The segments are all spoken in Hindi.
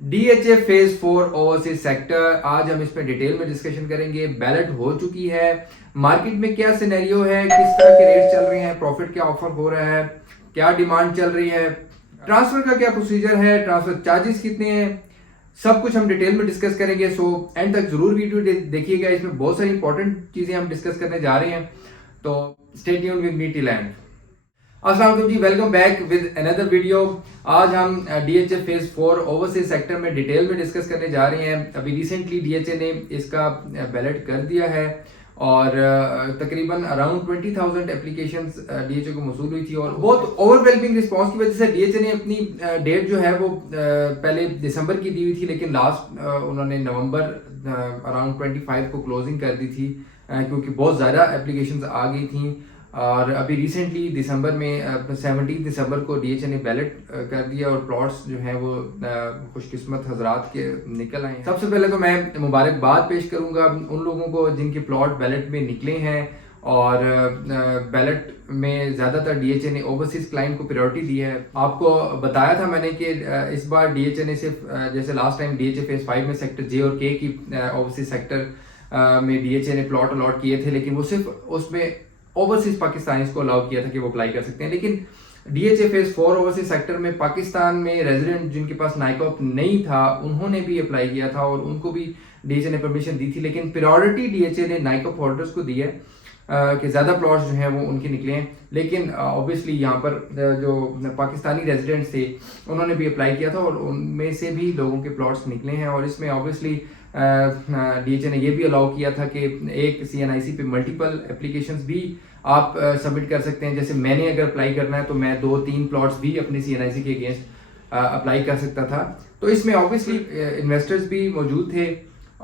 डीएचए फेज 4 ओवरसीज सेक्टर, आज हम इसमें डिटेल में डिस्कशन करेंगे। बैलेट हो चुकी है, मार्केट में क्या सिनेरियो है, किस तरह के रेट चल रहे हैं, प्रॉफिट क्या ऑफर हो रहा है, क्या डिमांड चल रही है, ट्रांसफर का क्या प्रोसीजर है, ट्रांसफर चार्जेस कितने हैं, सब कुछ हम डिटेल में डिस्कस करेंगे। सो एंड तक जरूर वीडियो देखिएगा, इसमें बहुत सारी इंपॉर्टेंट चीजें हम डिस्कस करने जा रहे हैं, तो stay tuned with me till end. अस्सलाम वालेकुम जी, welcome back with another video. आज हम डीएचए फेज 4 ओवरसीज सेक्टर में डिटेल में डिस्कस करने जा रहे हैं। अभी रिसेंटली डीएचए ने इसका बैलेट कर दिया है और तकरीबन अराउंड 20,000 एप्लीकेशंस डीएचए को मौसूल हुई थी और बहुत ओवरवेलमिंग रिस्पांस की वजह से डीएचए ने अपनी डेट जो है वो पहले दिसंबर की दी हुई थी, लेकिन लास्ट उन्होंने नवंबर अराउंड 25 को क्लोजिंग कर दी थी क्योंकि बहुत ज़्यादा एप्लीकेशंस आ गई थी। और अभी रिसेंटली दिसंबर में 17 दिसंबर को डीएचए ने बैलेट कर दिया और प्लॉट्स जो हैं वो खुशकिस्मत हजरात के निकल आए हैं। सबसे पहले तो मैं मुबारकबाद पेश करूंगा उन लोगों को जिनके प्लॉट बैलेट में निकले हैं और बैलेट में ज़्यादातर डीएचए ने ओवरसीज क्लाइंट को प्रायोरिटी दी है। आपको बताया था मैंने कि इस बार डीएचए ने सिर्फ जैसे लास्ट टाइम डीएचए फेज 5 में सेक्टर जे और के की ओवरसीज सेक्टर में डीएचए ने प्लॉट अलॉट किए थे, लेकिन वो सिर्फ उसमें ओवरसीज पाकिस्तानीज को अलाउ किया था कि वो अप्लाई कर सकते हैं। लेकिन डीएचए फेज 4 ओवरसीज सेक्टर में पाकिस्तान में रेजिडेंट जिनके पास नाइकॉप नहीं था उन्होंने भी अप्लाई किया था और उनको भी डीएचए ने परमिशन दी थी, लेकिन प्रायोरिटी डीएचए ने नाइकॉप होल्डर्स को दी है कि ज़्यादा प्लॉट्स जो हैं वो उनके निकले हैं। लेकिन ऑब्वियसली यहाँ पर जो पाकिस्तानी रेजिडेंट्स थे उन्होंने भी अप्लाई किया था और उनमें से भी लोगों के प्लॉट्स निकले हैं। और इसमें ऑब्वियसली डीएचए ने ये भी अलाउ किया था कि एक सीएनआईसी पे मल्टीपल एप्लीकेशंस भी आप सबमिट कर सकते हैं। जैसे मैंने अगर अप्लाई करना है तो मैं 2-3 प्लॉट्स भी अपने सीएनआईसी के अगेंस्ट अप्लाई कर सकता था। तो इसमें ऑब्वियसली इन्वेस्टर्स भी मौजूद थे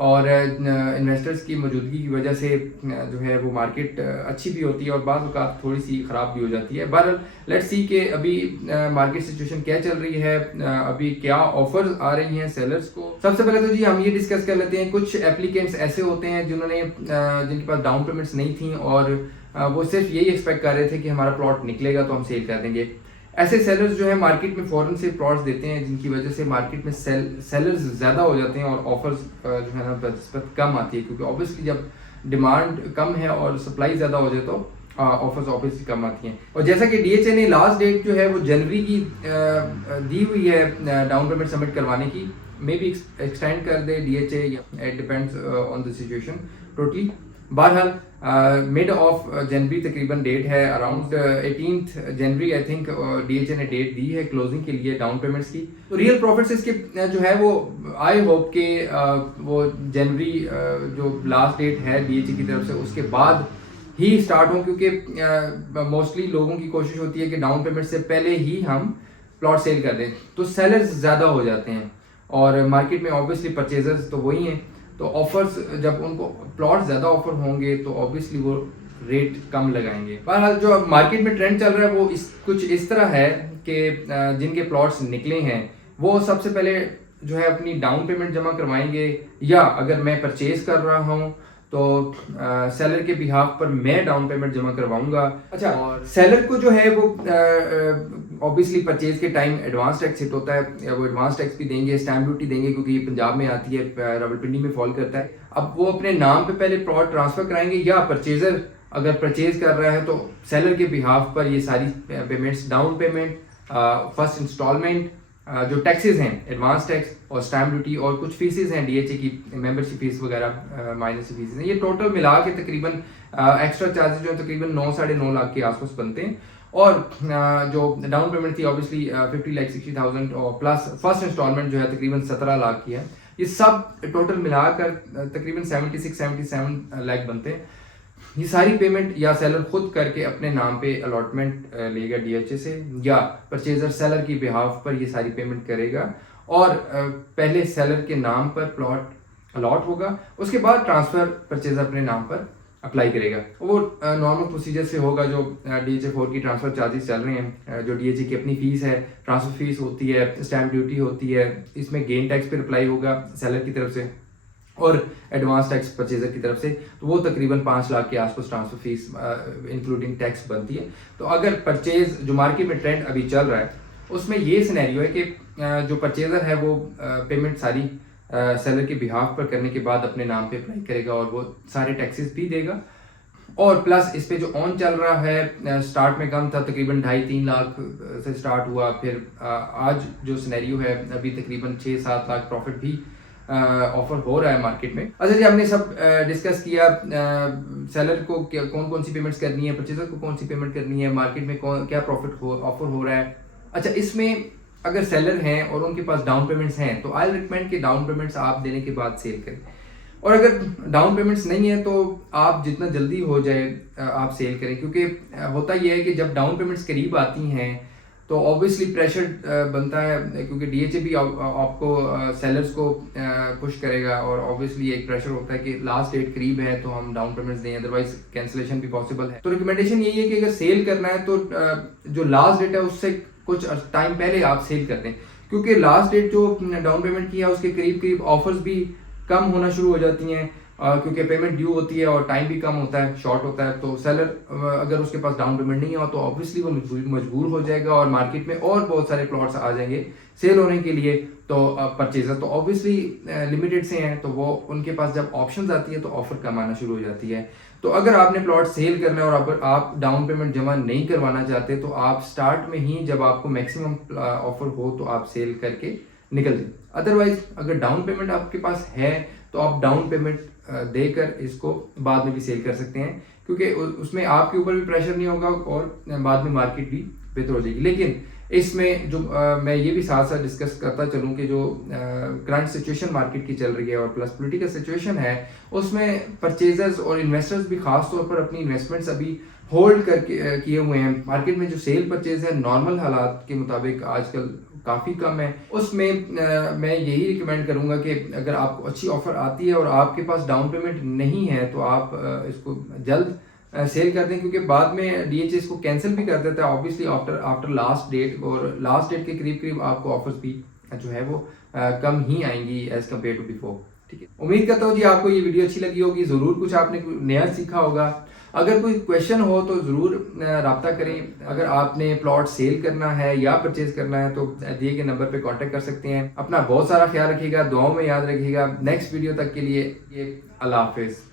और इन्वेस्टर्स की मौजूदगी की वजह से जो है वो मार्केट अच्छी भी होती है और बाज़ औक़ात थोड़ी सी ख़राब भी हो जाती है। बहरहाल लेट्स सी कि अभी मार्केट सिचुएशन क्या चल रही है, अभी क्या ऑफर्स आ रही हैं सेलर्स को। सबसे पहले तो जी हम ये डिस्कस कर लेते हैं, कुछ एप्लीकेंट्स ऐसे होते हैं जिन्होंने जिनके पास डाउन पेमेंट्स नहीं थी और वो सिर्फ यही एक्सपेक्ट कर रहे थे कि हमारा प्लॉट निकलेगा तो हम सेल कर देंगे। ऐसे सेलर्स जो है मार्केट में फ़ौरन से प्लॉट्स देते हैं जिनकी वजह से मार्केट में सेलर्स ज़्यादा हो जाते हैं और ऑफर्स जो है ना नस्बत कम आती है, क्योंकि ऑब्वियसली जब डिमांड कम है और सप्लाई ज़्यादा हो जाए तो ऑफर्स ऑब्वियसली कम आती हैं। और जैसा कि डीएचए ने लास्ट डेट जो है वो जनवरी की दी हुई है डाउन पेमेंट सबमिट करवाने की, मे बी एक्सटेंड कर दे DHA, it depends on the situation totally. बहरहाल मिड ऑफ जनवरी तकरीबन डेट है, अराउंड 18 जनवरी आई थिंक डीएचए ने डेट दी है क्लोजिंग के लिए डाउन पेमेंट्स की। तो रियल प्रॉफिट्स इसके जो है वो आई होप के वो जनवरी जो लास्ट डेट है डीएचए की तरफ से उसके बाद ही स्टार्ट हो, क्योंकि मोस्टली लोगों की कोशिश होती है कि डाउन पेमेंट से पहले ही हम प्लॉट सेल कर दें, तो सेलर्स ज़्यादा हो जाते हैं और मार्केट में ऑब्वियसली परचेजर्स तो वही हैं। तो ऑफर्स जब उनको प्लॉट ज़्यादा ऑफर होंगे तो ऑब्वियसली वो रेट कम लगाएंगे। बहरहाल जो अब मार्केट में ट्रेंड चल रहा है वो कुछ इस तरह है कि जिनके प्लॉट्स निकले हैं वो सबसे पहले जो है अपनी डाउन पेमेंट जमा करवाएंगे, या अगर मैं परचेज कर रहा हूँ तो सेलर के बिहाफ पर मैं डाउन पेमेंट जमा करवाऊंगा। अच्छा, और सेलर को जो है वो ऑब्वियसली परचेज के टाइम एडवांस टैक्स हिट होता है, वो एडवांस टैक्स भी देंगे, स्टैम्प ड्यूटी देंगे क्योंकि ये पंजाब में आती है, रावलपिंडी में फॉल करता है। अब वो अपने नाम पे पहले प्लॉट ट्रांसफर कराएंगे, या परचेजर अगर परचेज कर रहा है तो सेलर के बिहाफ पर ये सारी payments, down payment, first instalment, जो टैक्सेस हैं एडवांस टैक्स और स्टैम्प ड्यूटी और कुछ फीसेस हैं डीएचए की मेंबरशिप फीस वगैरह माइनस फीसेस हैं, ये टोटल मिला के तकरीबन एक्स्ट्रा चार्जेस जो है तकरीबन 9-9.5 लाख के आसपास बनते हैं। और जो डाउन पेमेंट थी ऑब्वियसली 50,60,000 और प्लस फर्स्ट इंस्टॉलमेंट जो है तकरीबन 17 लाख की है। ये सब टोटल मिलाकर तकरीबन 76-77 लाख बनते हैं। ये सारी पेमेंट या सेलर खुद करके अपने नाम पे अलॉटमेंट लेगा डीएचए से, या परचेजर सेलर की बिहाफ पर ये सारी पेमेंट करेगा और पहले सेलर के नाम पर प्लॉट अलॉट होगा, उसके बाद ट्रांसफर परचेजर अपने नाम पर अप्लाई करेगा। वो नॉर्मल प्रोसीजर से होगा जो डीएचए 4 की ट्रांसफर चार्जेस चल रहे हैं, जो डीएचए की अपनी फीस है, ट्रांसफर फीस होती है, स्टैम्प ड्यूटी होती है, इसमें गेन टैक्स पर अप्लाई होगा सेलर की तरफ से और एडवांस टैक्स परचेजर की तरफ से, तो वो तकरीबन 5 लाख के आसपास ट्रांसफर फीस इंक्लूडिंग टैक्स बनती है। तो अगर परचेज जो मार्केट में ट्रेंड अभी चल रहा है उसमें ये सिनेरियो है कि जो परचेज़र है वो पेमेंट सारी सेलर के बिहाफ पर करने के बाद अपने नाम पे अप्लाई करेगा और वो सारे टैक्सेस भी देगा। और प्लस इस पे जो ऑन चल रहा है, स्टार्ट में कम था, तकरीबन 2.5-3 लाख से स्टार्ट हुआ, फिर आज जो सिनेरियो है अभी तकरीबन 6-7 लाख प्रॉफिट भी ऑफर हो रहा है मार्केट में। अच्छा जी, हमने सब डिस्कस किया सेलर को कौन कौन सी पेमेंट्स करनी है, परचेजर को कौन सी पेमेंट करनी है, मार्केट में क्या प्रॉफिट ऑफर हो रहा है। अच्छा, इसमें अगर सेलर हैं और उनके पास डाउन पेमेंट्स हैं तो आई रिकमेंड कि डाउन पेमेंट्स आप देने के बाद सेल करें, और अगर डाउन पेमेंट्स नहीं है तो आप जितना जल्दी हो जाए आप सेल करें, क्योंकि होता यह है कि जब डाउन पेमेंट्स करीब आती हैं तो ऑब्वियसली प्रेशर बनता है, क्योंकि डीएचए भी आपको सेलर्स को पुश करेगा, और ऑब्वियसली एक प्रेशर होता है कि लास्ट डेट करीब है तो हम डाउन पेमेंट्स दें, अदरवाइज कैंसिलेशन भी पॉसिबल है। तो रिकमेंडेशन यही है कि अगर सेल करना है तो जो लास्ट डेट है उससे कुछ टाइम पहले आप सेल कर दें, क्योंकि लास्ट डेट जो डाउन पेमेंट की है उसके करीब करीब ऑफर्स भी कम होना शुरू हो जाती हैं, क्योंकि पेमेंट ड्यू होती है और टाइम भी कम होता है, शॉर्ट होता है। तो सेलर अगर उसके पास डाउन पेमेंट नहीं हो तो ऑब्वियसली वो मजबूर हो जाएगा और मार्केट में और बहुत सारे प्लॉट्स आ जाएंगे सेल होने के लिए। तो परचेजर तो ऑब्वियसली लिमिटेड से हैं, तो वो उनके पास जब ऑप्शंस आती है तो ऑफर कम आना शुरू हो जाती है। तो अगर आपने प्लॉट सेल करना है और अगर आप डाउन पेमेंट जमा नहीं करवाना चाहते तो आप स्टार्ट में ही जब आपको मैक्सिमम ऑफर हो तो आप सेल करके निकल जाए। अदरवाइज अगर डाउन पेमेंट आपके पास है तो आप डाउन पेमेंट देकर इसको बाद में भी सेल कर सकते हैं, क्योंकि उसमें आपके ऊपर भी प्रेशर नहीं होगा और बाद में मार्केट भी बेहतर हो जाएगी। लेकिन इसमें जो मैं ये भी साथ साथ डिस्कस करता चलूँ कि जो करंट सिचुएशन मार्केट की चल रही है और प्लस पॉलिटिकल सिचुएशन है, उसमें परचेजर्स और इन्वेस्टर्स भी खास तौर पर अपनी इन्वेस्टमेंट्स अभी होल्ड करके किए हुए हैं। मार्केट में जो सेल परचेज है नॉर्मल हालात के मुताबिक आजकल काफ़ी कम है। उसमें मैं यही रिकमेंड करूंगा कि अगर आपको अच्छी ऑफर आती है और आपके पास डाउन पेमेंट नहीं है तो आप इसको जल्द सेल कर दें, क्योंकि बाद में डीएचए इसको कैंसिल भी कर देता है ऑब्वियसली आफ्टर लास्ट डेट, और लास्ट डेट के करीब करीब आपको ऑफर्स भी जो है वो कम ही आएंगी एज कम्पेयर टू बिफोर। ठीक है, उम्मीद करता हूँ जी आपको ये वीडियो अच्छी लगी होगी, ज़रूर कुछ आपने नया सीखा होगा। अगर कोई क्वेश्चन हो तो ज़रूर रब्ता करें। अगर आपने प्लॉट सेल करना है या परचेज करना है तो दिए गए नंबर पे कांटेक्ट कर सकते हैं। अपना बहुत सारा ख्याल रखिएगा, दुआओं में याद रखिएगा। नेक्स्ट वीडियो तक के लिए ये अल्लाह हाफिज़।